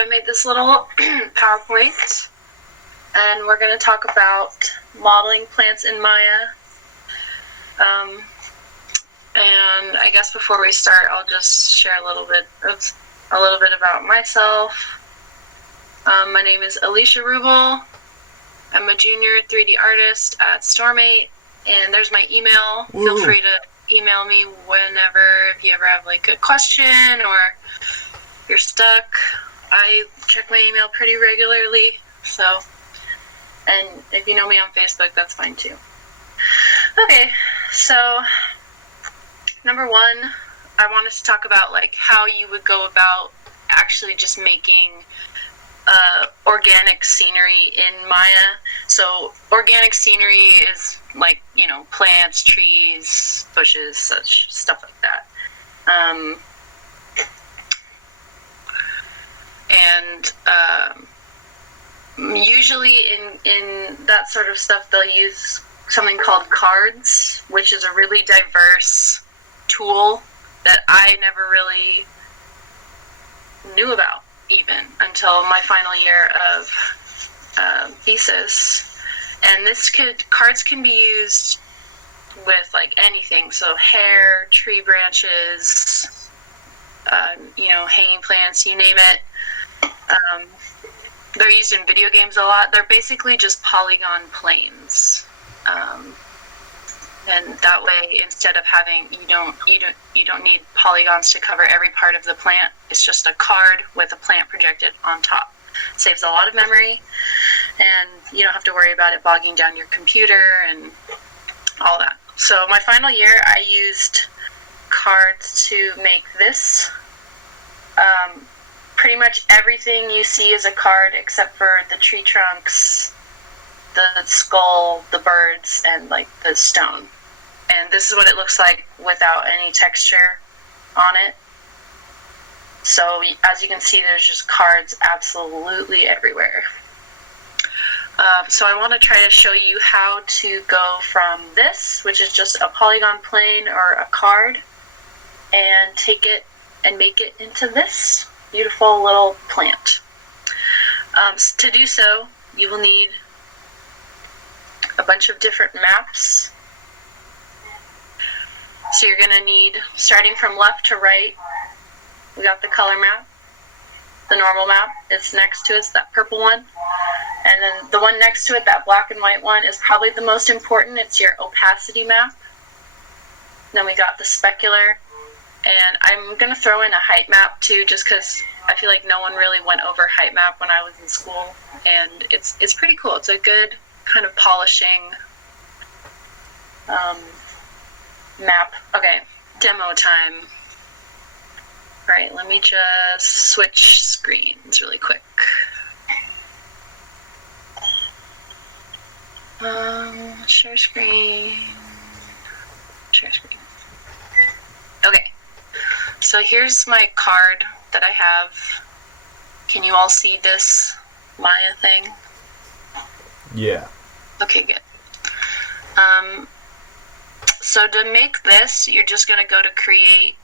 I made this little PowerPoint, and we're going to talk about modeling plants in Maya. And I guess before we start, I'll just share a little bit about myself. My name is Alicia Rubel. I'm a junior 3D artist at Storm8, and there's my email. Ooh. Feel free to email me whenever, if you ever have like a question or you're stuck. I check my email pretty regularly, and if you know me on Facebook, that's fine too. Okay, so number one, I wanted to talk about like how you would go about actually just making organic scenery in Maya. So organic scenery is like, plants, trees, bushes, such stuff like that. Usually in that sort of stuff, they'll use something called cards, which is a really diverse tool that I never really knew about even until my final year of thesis. And cards can be used with like anything, so hair, tree branches, hanging plants, you name it. They're used in video games a lot. They're basically just polygon planes. And that way, instead of having, you don't need polygons to cover every part of the plant. It's just a card with a plant projected on top. Saves a lot of memory, and you don't have to worry about it bogging down your computer and all that. So my final year, I used cards to make this. Pretty much everything you see is a card except for the tree trunks, the skull, the birds, and like the stone. And this is what it looks like without any texture on it. So as you can see, there's just cards absolutely everywhere. So I want to try to show you how to go from this, which is just a polygon plane or a card, and take it and make it into this beautiful little plant. To do so, you will need a bunch of different maps. So you're going to need, starting from left to right, we got the color map. The normal map is next to it, it's that purple one. And then the one next to it, that black and white one, is probably the most important. It's your opacity map. Then we got the specular. And I'm going to throw in a height map too, just because I feel like no one really went over height map when I was in school. And it's pretty cool. It's a good kind of polishing map. Okay, demo time. Alright, let me just switch screens really quick. Share screen. Share screen. Okay, so here's my card that I have. Can you all see this Maya thing? Yeah. Okay, good. So to make this, you're just going to go to create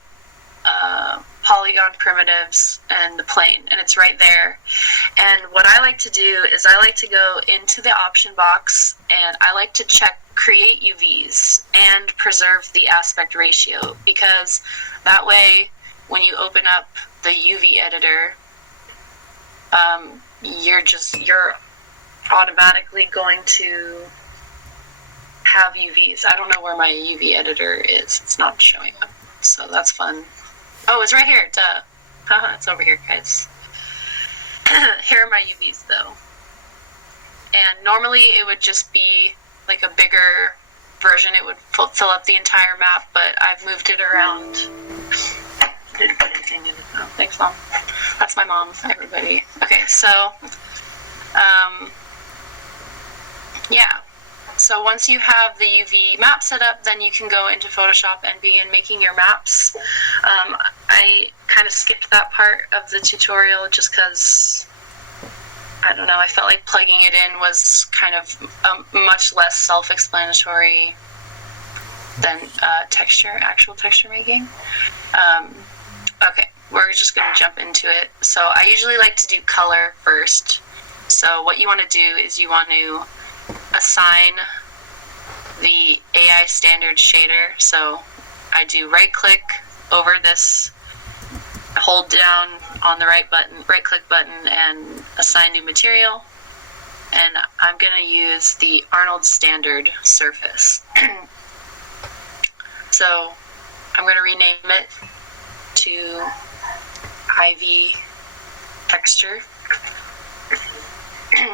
polygon primitives and the plane, and it's right there. And what I like to do is I like to go into the option box and I like to check create UVs and preserve the aspect ratio, because that way when you open up the UV editor, you're automatically going to have UVs. I don't know where my UV editor is. It's not showing up, so that's fun. Oh, it's right here. Duh. Haha, it's over here, guys. Here are my UVs, though. And normally it would just be like a bigger version. It would fill up the entire map, but I've moved it around. Didn't put anything in it. Oh, thanks, Mom. That's my mom, everybody. Okay, so, yeah. So once you have the UV map set up, then you can go into Photoshop and begin making your maps. I kind of skipped that part of the tutorial just because, I don't know, I felt like plugging it in was kind of much less self-explanatory than actual texture making. Okay, we're just going to jump into it. So I usually like to do color first. So what you want to do is you want to assign the AI standard shader. So I do right click over this, hold down on the right click button and assign new material. And I'm going to use the Arnold standard surface. So I'm going to rename it to Ivy texture,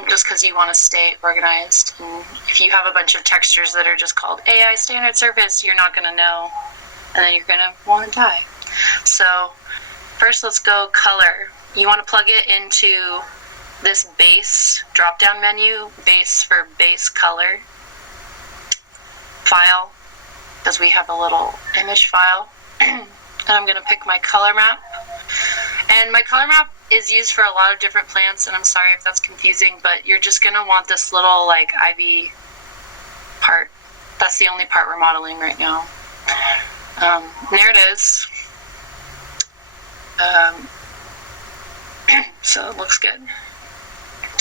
just because you want to stay organized. And if you have a bunch of textures that are just called AI standard surface, you're not going to know, and then you're going to want to die. So first, let's go color. You want to plug it into this base drop-down menu, base for base color, file, because we have a little image file. And I'm going to pick my color map. And my color map is used for a lot of different plants, and I'm sorry if that's confusing, but you're just going to want this little like ivy part. That's the only part we're modeling right now. There it is. So it looks good.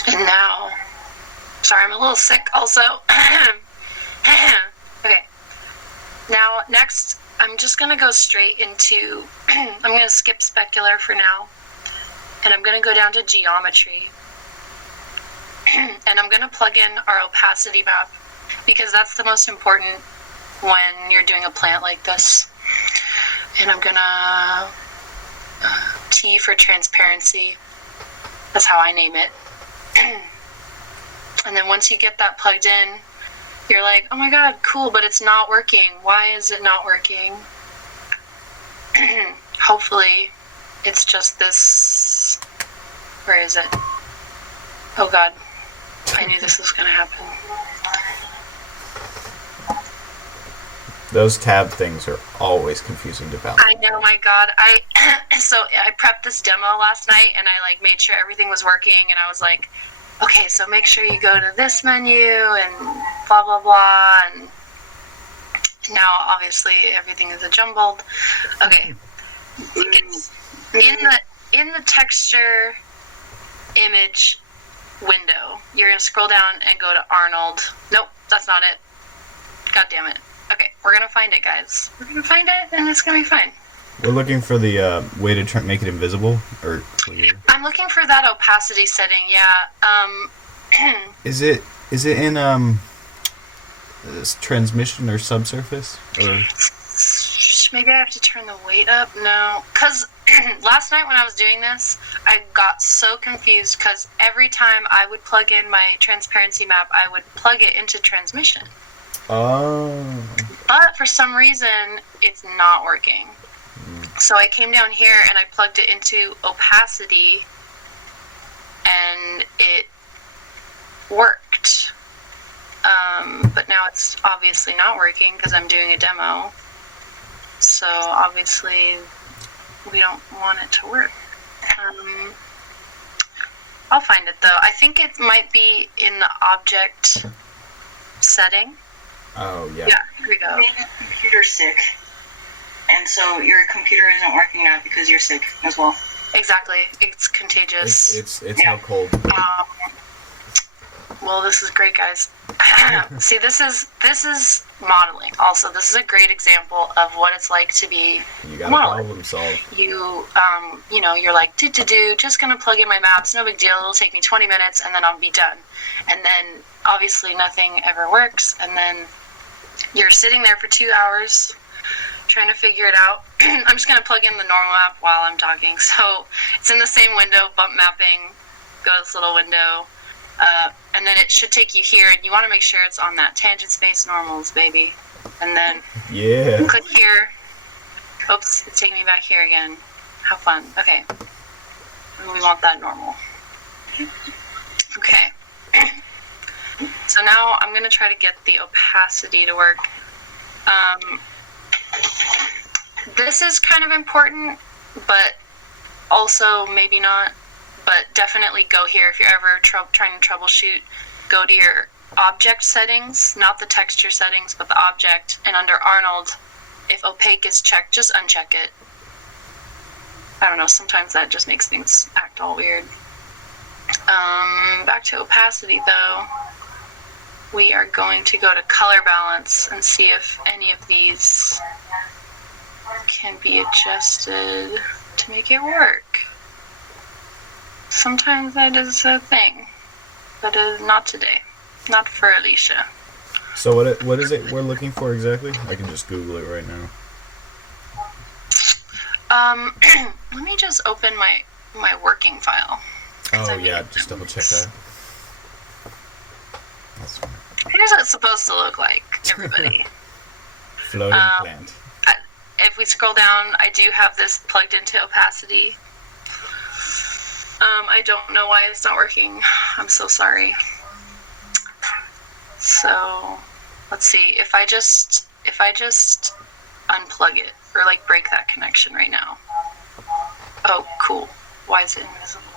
And now, sorry, I'm a little sick also. Okay. Now, next, I'm just going to go straight into, I'm going to skip specular for now. And I'm going to go down to geometry. And I'm going to plug in our opacity map, because that's the most important when you're doing a plant like this. And I'm going to T for transparency. That's how I name it. And then once you get that plugged in, you're like, oh my god, cool, but it's not working. Why is it not working? Hopefully it's just this. Where is it? Oh god, I knew this was gonna happen. Those tab things are always confusing to balance. I know, my god. So I prepped this demo last night, and I like made sure everything was working, and I was like, okay, so make sure you go to this menu and blah blah blah, and now obviously everything is a jumbled. Okay, it's in the texture image window. You're gonna scroll down and go to Arnold. Nope, that's not it. God damn it. Okay, we're gonna find it, guys. We're gonna find it, and it's gonna be fine. We're looking for the way to make it invisible or clear. I'm looking for that opacity setting. Yeah. Is it in this transmission or subsurface or? Maybe I have to turn the weight up. No, because last night when I was doing this, I got so confused because every time I would plug in my transparency map, I would plug it into transmission. Oh. But for some reason, it's not working. So I came down here and I plugged it into opacity, and it worked. But now it's obviously not working because I'm doing a demo. So obviously we don't want it to work. I'll find it though. I think it might be in the object setting. Oh, yeah. Yeah, here we go. You made your computer sick, and so your computer isn't working now because you're sick as well. Exactly. It's contagious. It's how cold. Well, this is great, guys. See, this is modeling. Also, this is a great example of what it's like to be You got modeling. a problem solved. You you're like, just gonna plug in my maps, no big deal. It'll take me 20 minutes, and then I'll be done. And then, obviously, nothing ever works, and then you're sitting there for 2 hours trying to figure it out. I'm just gonna plug in the normal map while I'm talking. So it's in the same window, bump mapping. Go to this little window. And then it should take you here, and you want to make sure it's on that tangent space normals, baby. And then click here. Oops, it's taking me back here again. How fun. Okay. And we want that normal. Okay. So now I'm going to try to get the opacity to work. This is kind of important, but also maybe not. But definitely go here if you're ever trying to troubleshoot. Go to your object settings, not the texture settings, but the object. And under Arnold, if opaque is checked, just uncheck it. I don't know, sometimes that just makes things act all weird. Back to opacity though. We are going to go to color balance and see if any of these can be adjusted to make it work. Sometimes that is a thing, but not today. Not for Alicia. So what is it we're looking for exactly? I can just Google it right now. Let me just open my working file. Oh yeah, just double check that. That's fine. Here's what it's supposed to look like, everybody. Floating plant. If we scroll down, I do have this plugged into opacity. I don't know why it's not working. I'm so sorry. So, let's see. If I just unplug it or like break that connection right now. Oh, cool. Why is it invisible?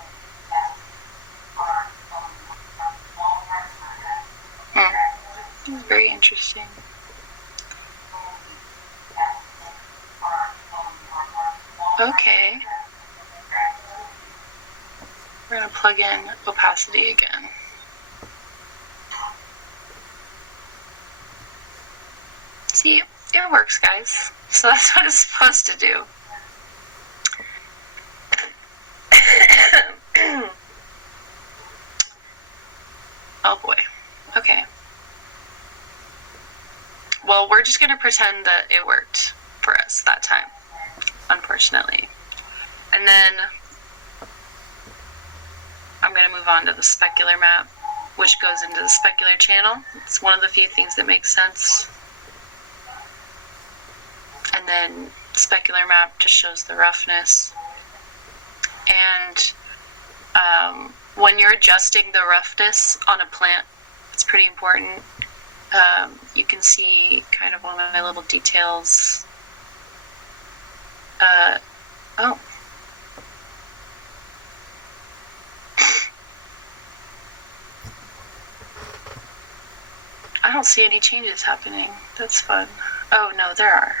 Very interesting. Okay. We're going to plug in opacity again. See, it works, guys. So that's what it's supposed to do. Oh boy. Okay. Well, we're just going to pretend that it worked for us that time, unfortunately. And then I'm going to move on to the specular map, which goes into the specular channel. It's one of the few things that makes sense. And then specular map just shows the roughness. And when you're adjusting the roughness on a plant, it's pretty important. You can see kind of one of my little details. Oh. I don't see any changes happening. That's fun. Oh, no, there are.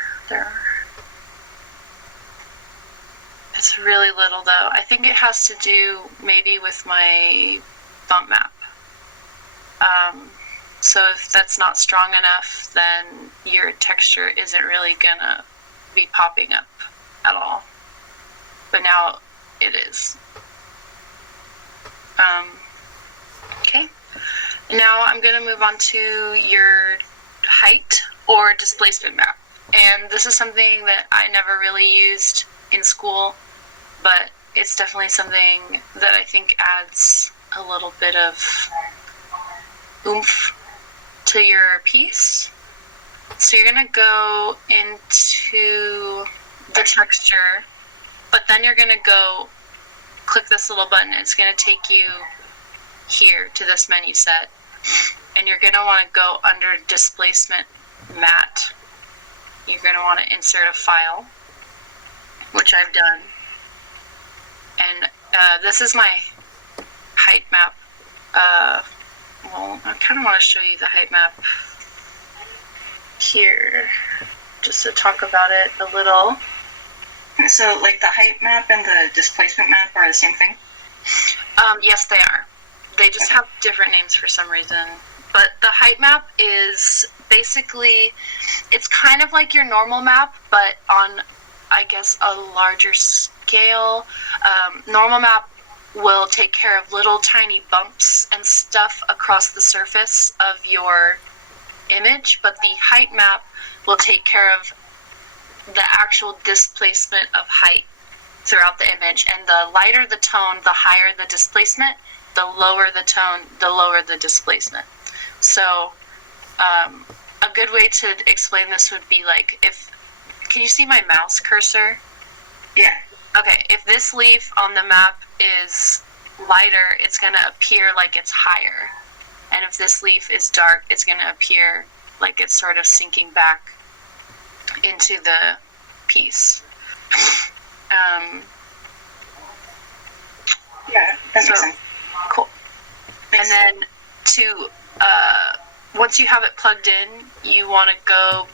It's really little, though. I think it has to do maybe with my bump map. So if that's not strong enough, then your texture isn't really gonna be popping up at all. But now it is. Okay. Now I'm gonna move on to your height or displacement map. And this is something that I never really used in school, but it's definitely something that I think adds a little bit of oomph to your piece. So you're gonna go into the texture, but then you're gonna go click this little button. It's gonna take you here to this menu set, and you're gonna want to go under displacement matte. You're gonna want to insert a file, which I've done, and this is my height map. Well, I kind of want to show you the height map here, just to talk about it a little. So, like, the height map and the displacement map are the same thing? Yes, they are. They just have different names for some reason. But the height map is basically, it's kind of like your normal map, but on, I guess, a larger scale. Normal map will take care of little tiny bumps and stuff across the surface of your image, but the height map will take care of the actual displacement of height throughout the image. And the lighter the tone, the higher the displacement. The lower the tone, the lower the displacement. So a good way to explain this would be like, can you see my mouse cursor? Yeah. Okay, if this leaf on the map is lighter, it's going to appear like it's higher. And if this leaf is dark, it's going to appear like it's sort of sinking back into the piece. Yeah, that makes sense. Cool. And then once you have it plugged in, you want to go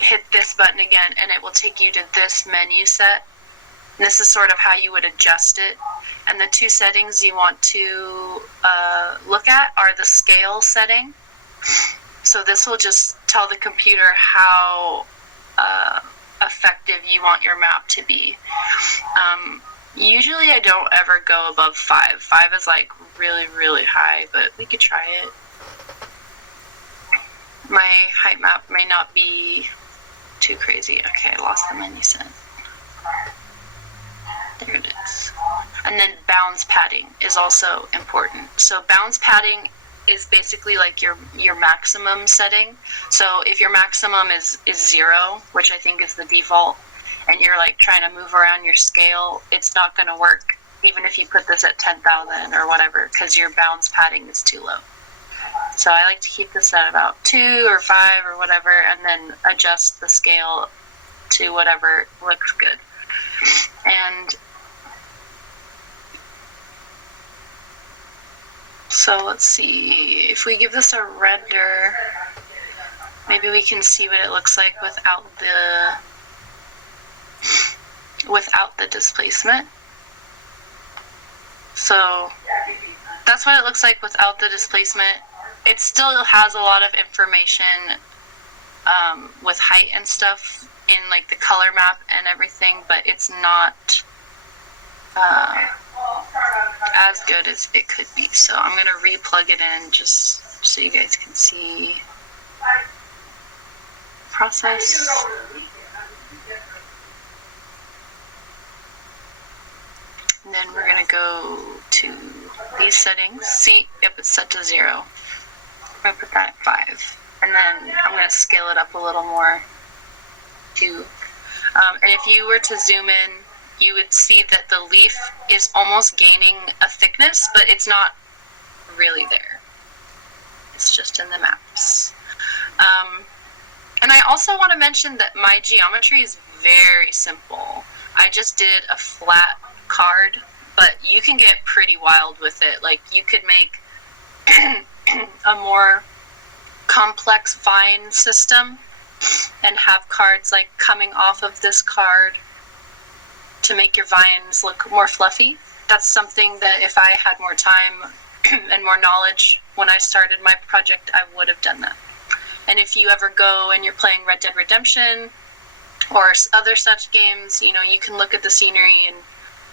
hit this button again, and it will take you to this menu set. This is sort of how you would adjust it. And the two settings you want to look at are the scale setting. So this will just tell the computer how effective you want your map to be. Usually I don't ever go above 5. 5 is like really, really high, but we could try it. My height map may not be too crazy. Okay, I lost the menu set. There it is. And then bounds padding is also important. So bounds padding is basically like your maximum setting. So if your maximum is 0, which I think is the default, and you're like trying to move around your scale, it's not going to work even if you put this at 10,000 or whatever, because your bounds padding is too low. So I like to keep this at about 2 or 5 or whatever, and then adjust the scale to whatever looks good. And so let's see, if we give this a render, maybe we can see what it looks like without the displacement. So that's what it looks like without the displacement. It still has a lot of information with height and stuff in like the color map and everything, but it's not as good as it could be. So I'm going to re-plug it in just so you guys can see process. And then we're going to go to these settings. See, yep, it's set to 0. I'm going to put that at 5. And then I'm going to scale it up a little more too. And if you were to zoom in, you would see that the leaf is almost gaining a thickness, but it's not really there. It's just in the maps. And I also want to mention that my geometry is very simple. I just did a flat card, but you can get pretty wild with it. Like, you could make a more complex vine system and have cards like coming off of this card to make your vines look more fluffy. That's something that if I had more time and more knowledge when I started my project, I would have done that. And if you ever go and you're playing Red Dead Redemption or other such games, you know, you can look at the scenery, and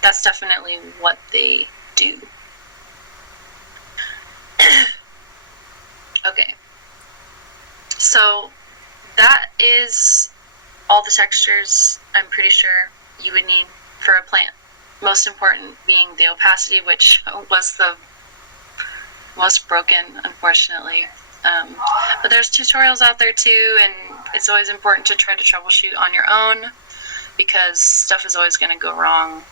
that's definitely what they do. Okay. So that is all the textures I'm pretty sure you would need for a plant. Most important being the opacity, which was the most broken, unfortunately. But there's tutorials out there too, and it's always important to try to troubleshoot on your own because stuff is always going to go wrong.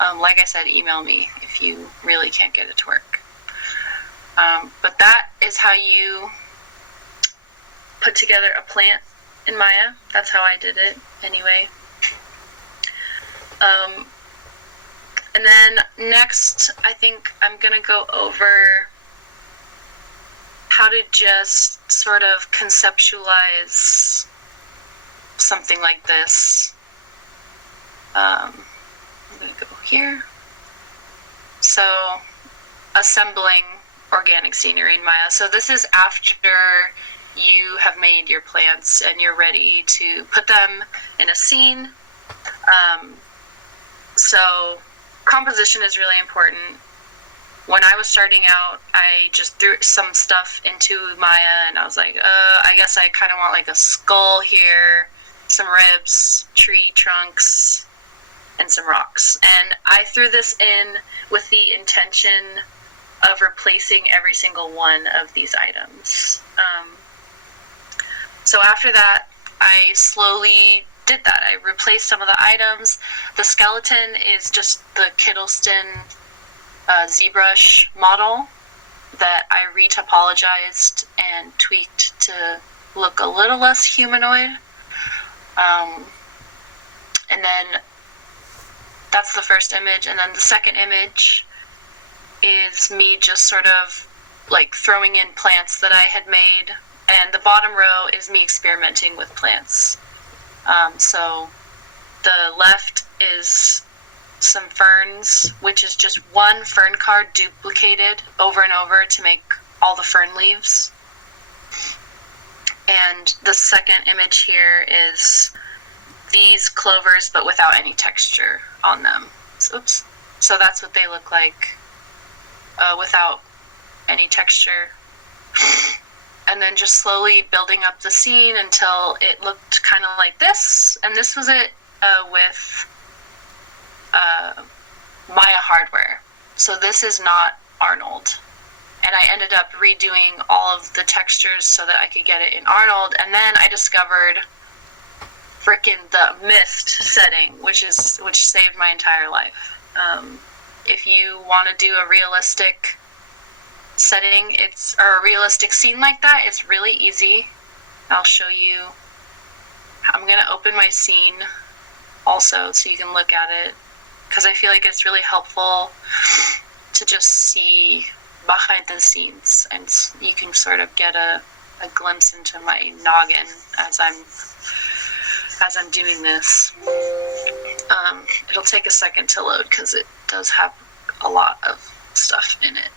Like I said, email me if you really can't get it to work. But that is how you put together a plant in Maya. That's how I did it anyway. And then next, I think I'm going to go over how to just sort of conceptualize something like this. I'm going to go here. So, assembling organic scenery in Maya. So this is after you have made your plants and you're ready to put them in a scene. So composition is really important. When I was starting out, I just threw some stuff into Maya and I was like, I guess I kind of want like a skull here, some ribs, tree trunks, and some rocks. And I threw this in with the intention of replacing every single one of these items. So after that, I slowly did that. I replaced some of the items. The skeleton is just the Kittleston ZBrush model that I retopologized and tweaked to look a little less humanoid. And then that's the first image. And then the second image is me just sort of like throwing in plants that I had made. And the bottom row is me experimenting with plants. So the left is some ferns, which is just one fern card duplicated over and over to make all the fern leaves. And the second image here is these clovers, but without any texture on them. Oops. So that's what they look like without any texture. And then just slowly building up the scene until it looked kind of like this. And this was it with Maya hardware. So this is not Arnold. And I ended up redoing all of the textures so that I could get it in Arnold. And then I discovered frickin' the mist setting, which saved my entire life. If you want to do a realistic setting, or a realistic scene like that, it's really easy. I'll show you. I'm gonna open my scene also so you can look at it, because I feel like it's really helpful to just see behind the scenes, and you can sort of get a glimpse into my noggin as I'm doing this. It'll take a second to load because it does have a lot of stuff in it.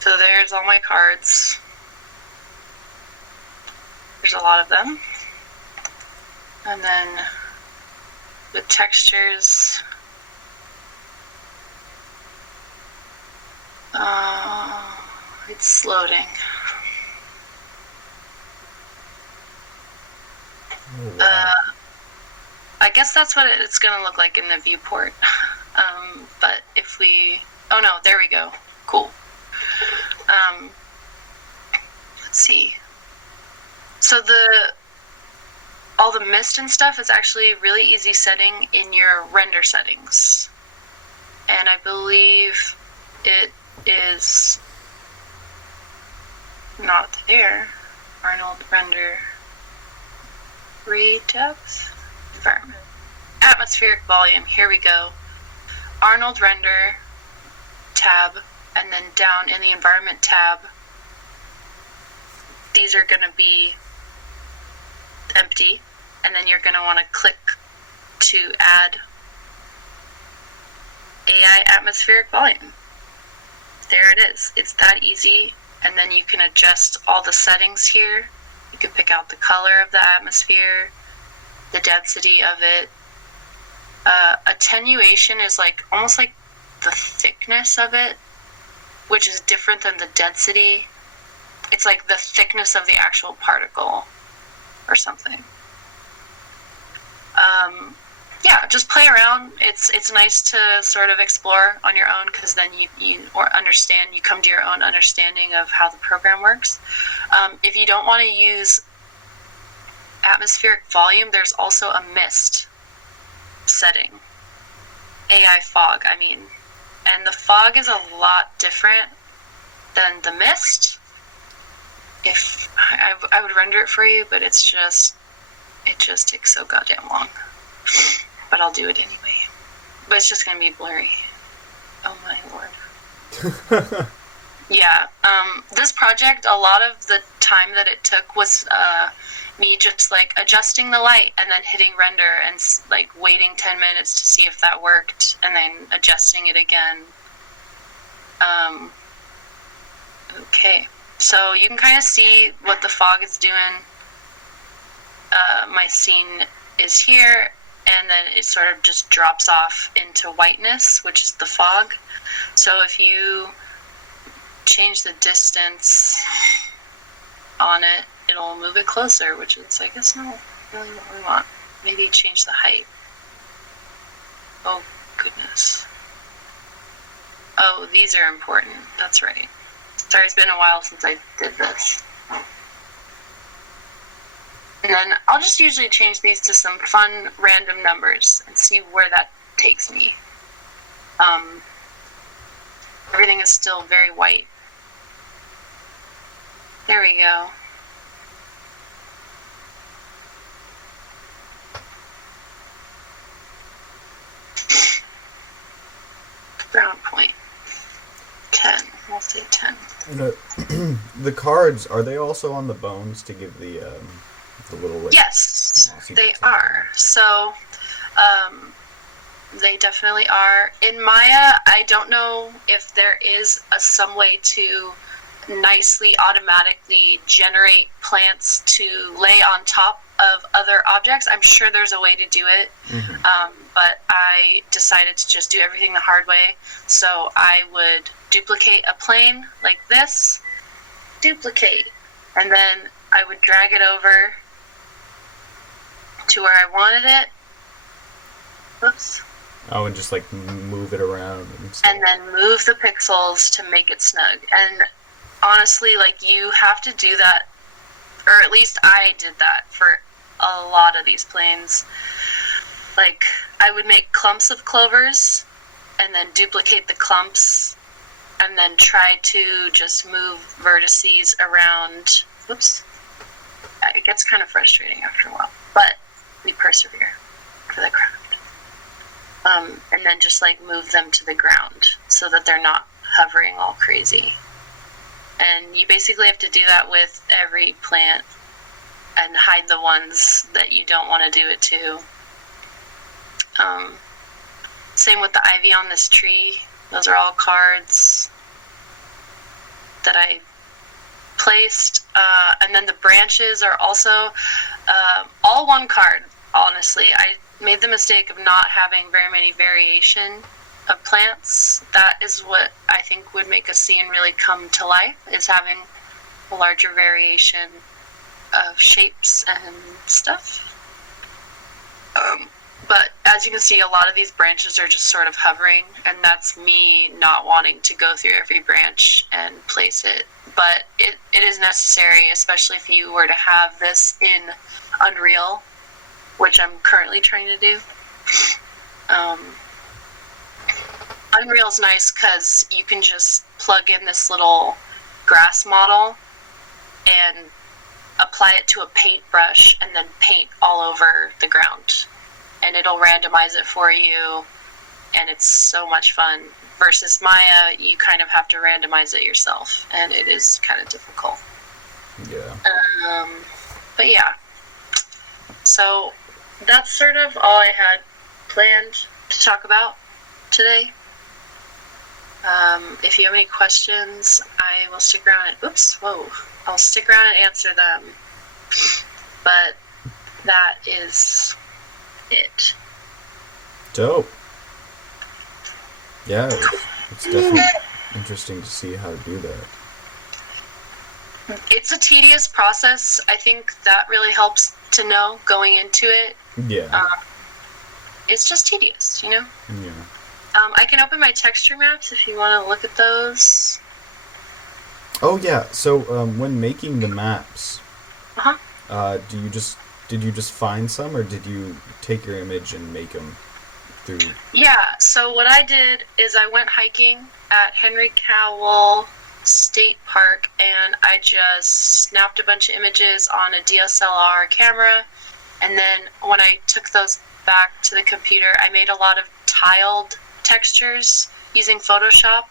So there's all my cards. There's a lot of them. And then with textures, it's loading. Oh, wow. I guess that's what it's going to look like in the viewport. But if we... Oh no, there we go. Cool. Let's see. So all the mist and stuff is actually really easy setting in your render settings. And I believe it is not there. Arnold render depth environment. Atmospheric volume. Here we go. Arnold render tab, and then down in the environment tab, these are going to be empty, and then you're going to want to click to add AI atmospheric volume. There it is. It's that easy, and then you can adjust all the settings here. You can pick out the color of the atmosphere, the density of it. Attenuation is almost like the thickness of it, which is different than the density. It's like the thickness of the actual particle or something. Yeah, just play around. It's nice to sort of explore on your own, because then you come to your own understanding of how the program works. If you don't want to use atmospheric volume, there's also a mist setting. AI fog, I mean. And the fog is a lot different than the mist. If I would render it for you, but it just takes so goddamn long. But I'll do it anyway. But it's just gonna be blurry. Oh my lord. Yeah. This project, a lot of the time that it took was me just adjusting the light and then hitting render and waiting 10 minutes to see if that worked, and then adjusting it again. Okay. So you can kind of see what the fog is doing. My scene is here, and then it sort of just drops off into whiteness, which is the fog. So if you change the distance on it, it'll move it closer, which is, I guess, not really what we want. Maybe change the height. Oh, goodness. Oh, these are important. That's right. Sorry, it's been a while since I did this. And then I'll just usually change these to some fun random numbers and see where that takes me. Everything is still very white. There we go. Brown point. 10. We'll say 10. No, the cards, are they also on the bones to give the little, like, Yes, mossy they bits? are. So, um, they definitely are. In Maya, I don't know if there is some way to nicely automatically generate plants to lay on top of other objects. I'm sure there's a way to do it, Mm-hmm. but I decided to just do everything the hard way. So I would duplicate a plane like this, duplicate, and then I would drag it over to where I wanted it. Oops. Oh, and just, like, move it around and stuff. And then move the pixels to make it snug. And honestly, like, you have to do that, or at least I did that for a lot of these planes. Like, I would make clumps of clovers and then duplicate the clumps and then try to just move vertices around. Oops. It gets kind of frustrating after a while, but we persevere for the craft. And then just like move them to the ground so that they're not hovering all crazy. And you basically have to do that with every plant and hide the ones that you don't want to do it to. Same with the ivy on this tree. Those are all cards that I placed. And then the branches are also all one card, honestly. I made the mistake of not having very many variation of plants. That is what I think would make a scene really come to life, is having a larger variation of shapes and stuff. But as you can see, a lot of these branches are just sort of hovering, and that's me not wanting to go through every branch and place it. But it is necessary, especially if you were to have this in Unreal, which I'm currently trying to do. Unreal's nice because you can just plug in this little grass model and apply it to a paintbrush and then paint all over the ground. And it'll randomize it for you, and it's so much fun. Versus Maya, you kind of have to randomize it yourself, and it is kind of difficult. Yeah. But yeah. So that's sort of all I had planned to talk about today. If you have any questions, I will stick around and I'll stick around and answer them. But that is it. Dope. Yeah, it's definitely interesting to see how to do that. It's a tedious process. I think that really helps to know going into it. Yeah. It's just tedious, you know? Yeah. I can open my texture maps if you want to look at those. Oh yeah. So when making the maps, Uh-huh. did you just find some, or did you take your image and make them through? Yeah, so what I did is I went hiking at Henry Cowell State Park, and I just snapped a bunch of images on a DSLR camera, and then when I took those back to the computer, I made a lot of tiled textures using Photoshop.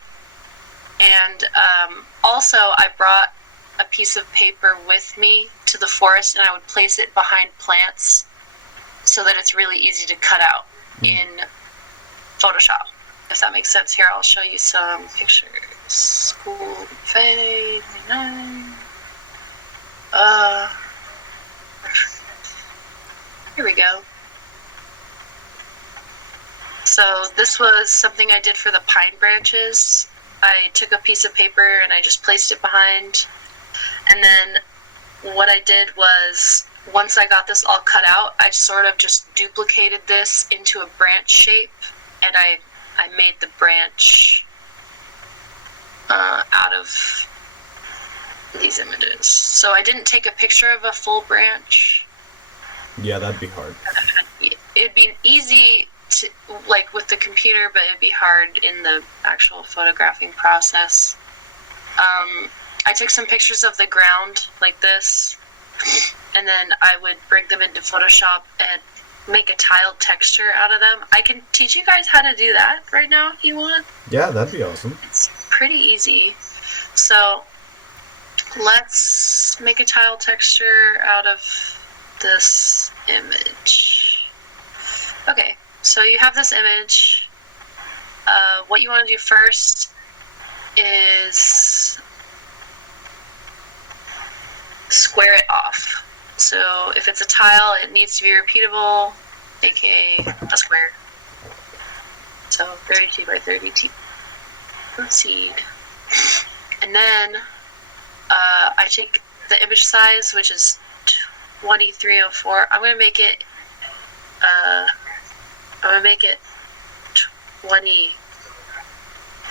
And also I brought a piece of paper with me to the forest, and I would place it behind plants so that it's really easy to cut out in Photoshop, if that makes sense. Here, I'll show you some pictures. School Buffet 29. Here we go. So this was something I did for the pine branches. I took a piece of paper and I just placed it behind. And then what I did was, once I got this all cut out, I sort of just duplicated this into a branch shape, and I made the branch out of these images. So I didn't take a picture of a full branch. Yeah, that'd be hard. It'd be easy to, like, with the computer, but it'd be hard in the actual photographing process. I took some pictures of the ground like this, and then I would bring them into Photoshop and make a tiled texture out of them. I can teach you guys how to do that right now if you want. Yeah, that'd be awesome. It's pretty easy. So let's make a tile texture out of this image. Okay, so you have this image. What you want to do first is square it off. So if it's a tile, it needs to be repeatable, aka a square. So 32 by 32. Proceed. And then I take the image size, which is 2304. I'm gonna make it 20.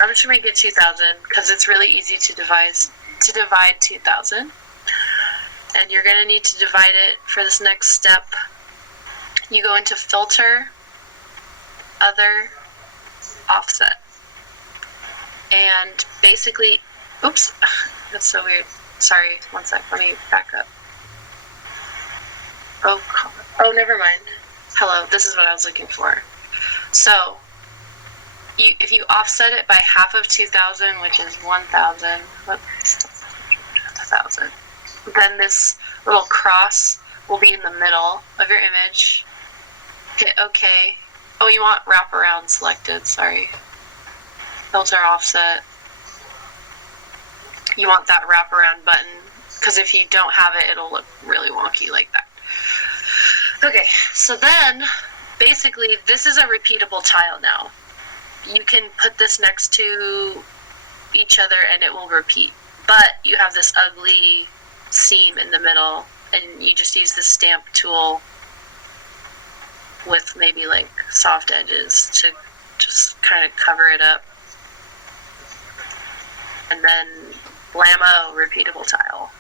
I'm just gonna make it 2000 because it's really easy to divide 2000. And you're gonna need to divide it for this next step. You go into filter, other, offset. And basically, oops, that's so weird. Sorry, one sec, let me back up. Oh, never mind. Hello, this is what I was looking for. So, if you offset it by half of 2000, which is 1000, whoops, 1000, then this little cross will be in the middle of your image. Hit OK. Oh, you want wraparound selected, sorry. Filter offset. You want that wraparound button, because if you don't have it, it'll look really wonky like that. Okay, so then, basically, this is a repeatable tile now. You can put this next to each other and it will repeat. But you have this ugly seam in the middle, and you just use the stamp tool with maybe like soft edges to just kind of cover it up. And then blammo, repeatable tile.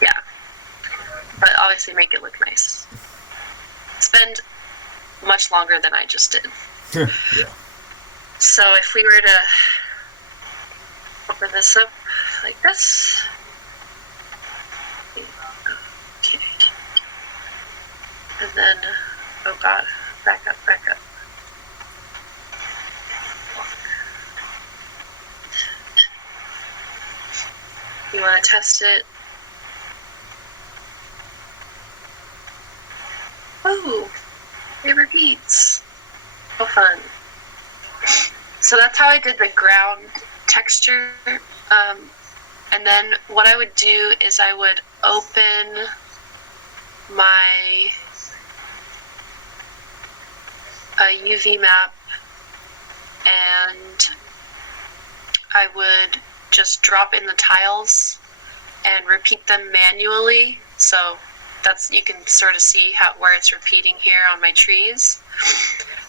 Yeah. But obviously make it look nice. Spend much longer than I just did. Yeah. So if we were to open this up like this. Okay. And then, oh god, back up. You want to test it? Oh, it repeats. Oh, fun. So that's how I did the ground texture. And then what I would do is I would open my UV map and I would just drop in the tiles and repeat them manually. So that's, you can sort of see where it's repeating here on my trees.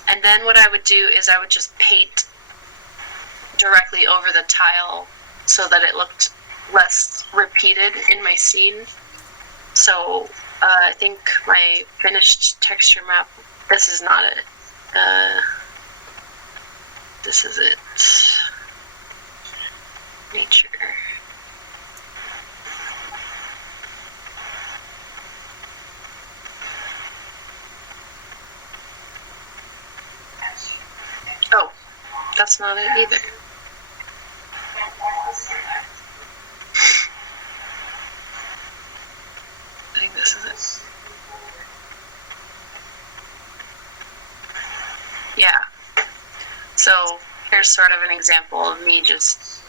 And then what I would do is I would just paint directly over the tile so that it looked less repeated in my scene. So I think my finished texture map, this is not it. This is it. Nature. Oh, that's not it either. I think this is it. Yeah. So here's sort of an example of me just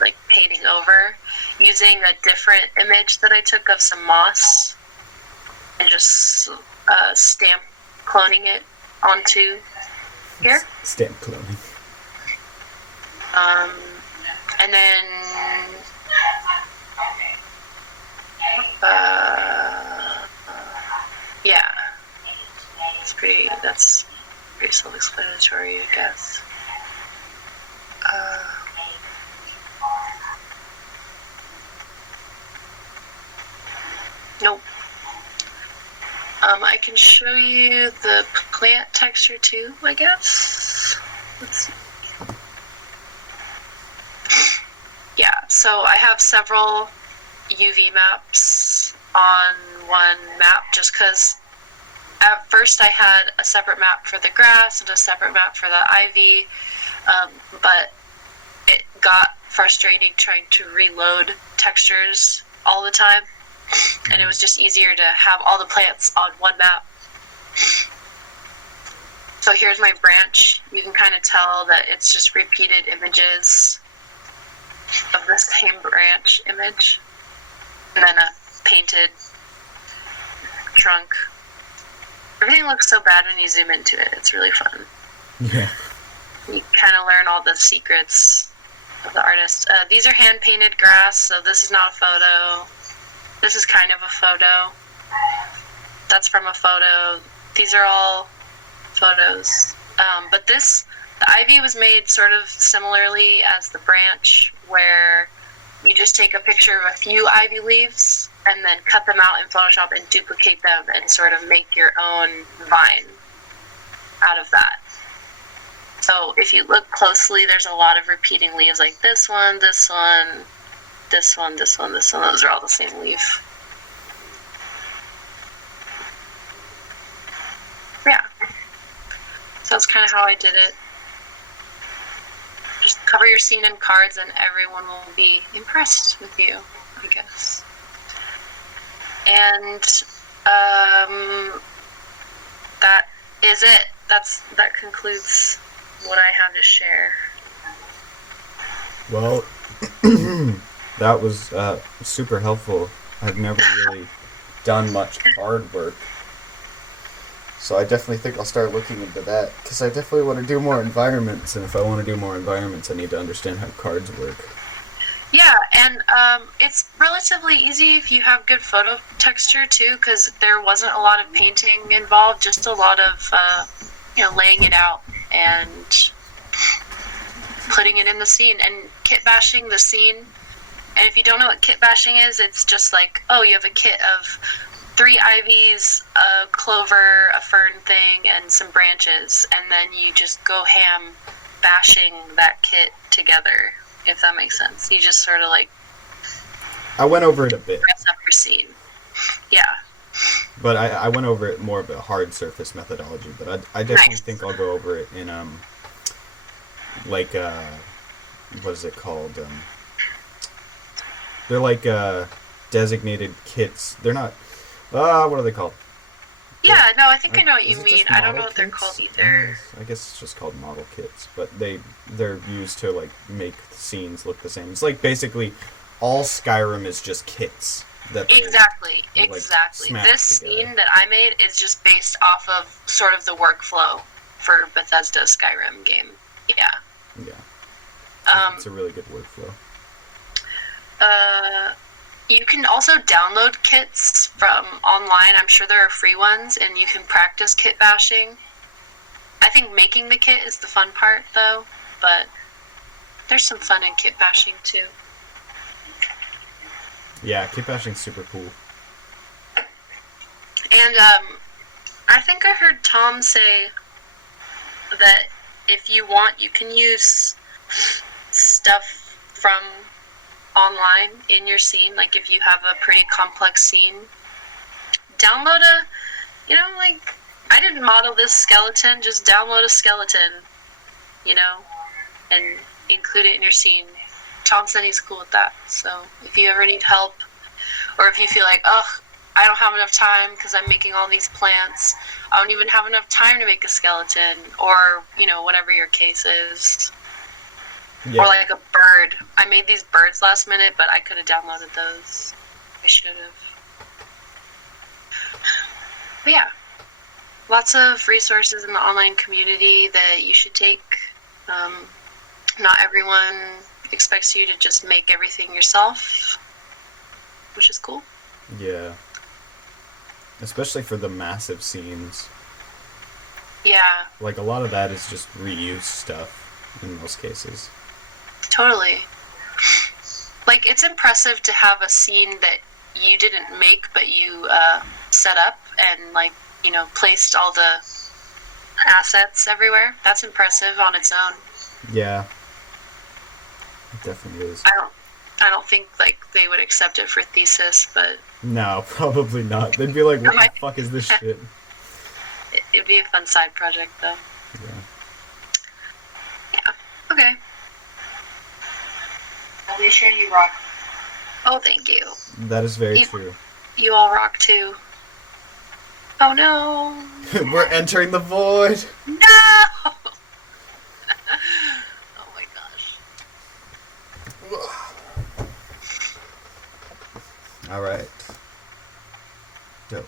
like painting over using a different image that I took of some moss and just stamp cloning it onto here. Stamp cloning. And then yeah, that's pretty self-explanatory, I guess. Nope. I can show you the plant texture too, I guess. Let's see. Yeah, so I have several UV maps on one map just because at first I had a separate map for the grass and a separate map for the ivy, But it got frustrating trying to reload textures all the time, and it was just easier to have all the plants on one map. So here's my branch. You can kind of tell that it's just repeated images of the same branch image, and then a painted trunk. Everything looks so bad when you zoom into it. It's really fun. Yeah. You kind of learn all the secrets of the artist. These are hand-painted grass, so this is not a photo. This is kind of a photo. That's from a photo. These are all photos. But the ivy was made sort of similarly as the branch, where you just take a picture of a few ivy leaves and then cut them out in Photoshop and duplicate them and sort of make your own vine out of that. So if you look closely, there's a lot of repeating leaves, like this one, this one, this one, this one, this one. Those are all the same leaf. Yeah. So that's kind of how I did it. Just cover your scene in cards and everyone will be impressed with you, I guess. And that is it. That concludes what I have to share. Well, that was super helpful. I've never really done much card work. So I definitely think I'll start looking into that, because I definitely want to do more environments, and if I want to do more environments, I need to understand how cards work. Yeah, and it's relatively easy if you have good photo texture too, because there wasn't a lot of painting involved, just a lot of laying it out and putting it in the scene and kit bashing the scene. And if you don't know what kit bashing is, it's just like, oh, you have a kit of 3 ivies, a clover, a fern thing, and some branches, and then you just go ham bashing that kit together, if that makes sense. You just sort of like... I went over it a bit. Dress up your scene. Yeah. But I went over it more of a hard surface methodology, but I definitely Nice. think I'll go over it in, what is it called? They're like, designated kits. They're not... what are they called? Yeah, no, I think I know what Is you it mean. just I don't know model what they're kits? called either. I guess it's just called model kits, but they're used to like make scenes look the same. It's like basically all Skyrim is just kits. Exactly. smash This together. scene that I made is just based off of sort of the workflow for Bethesda's Skyrim game. Yeah. Yeah. It's a really good workflow. You can also download kits from online. I'm sure there are free ones, and you can practice kit bashing. I think making the kit is the fun part, though, but there's some fun in kit bashing, too. Yeah, kit bashing's super cool. And I think I heard Tom say that if you want, you can use stuff from online in your scene. Like if you have a pretty complex scene, download I didn't model this skeleton, just download a skeleton, and include it in your scene. Tom said he's cool with that. So if you ever need help, or if you feel like, I don't have enough time because I'm making all these plants, I don't even have enough time to make a skeleton, or, whatever your case is. Yeah. Or like a bird. I made these birds last minute, but I could have downloaded those. I should have. But yeah. Lots of resources in the online community that you should take. Not everyone expects you to just make everything yourself, which is cool. Yeah. Especially for the massive scenes. Yeah, Like, a lot of that is just reused stuff in most cases. totally. Like, it's impressive to have a scene that you didn't make, but you set up and, placed all the assets everywhere. That's impressive on its own. Yeah. It definitely is. I don't think, they would accept it for thesis, but No, probably not. They'd be like, what the fuck is this shit? it'd be a fun side project, though. Yeah. Yeah. Okay. Alicia, you rock. Oh, thank you. That is very You- true. You all rock too. Oh no. We're entering the void. No! Oh my gosh. All right. Dope.